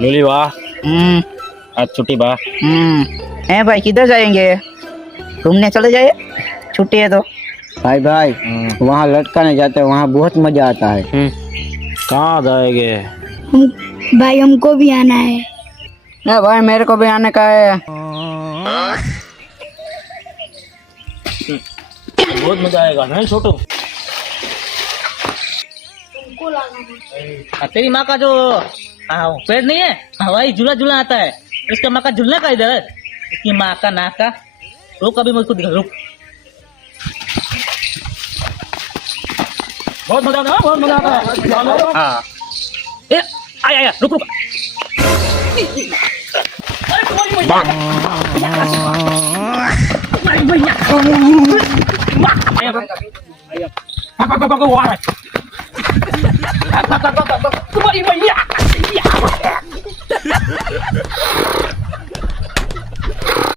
लूली वाह, आज छुट्टी बा। हैं भाई, किधर जाएंगे? घूमने चले जाए, छुट्टी है तो। भाई भाई वहाँ लटकाने जाते हैं, वहाँ बहुत मजा आता है। कहाँ जाएंगे? भाई हमको भी आना है। ना भाई, मेरे को भी आने का है। बहुत मजा आएगा नहीं छोटू? तेरी माँ का जो पेड़ नहीं है, हवाई झूला झूला आता है, उसका माँ का झूलने का इधर है। इसकी माँ का नाक का। रुक, अभी मुझको दिखा, रुक। बहुत मजा आता है, बहुत मजा आता है। हाँ, ए, आया आया, रुक रुक। तुम्हारी भैया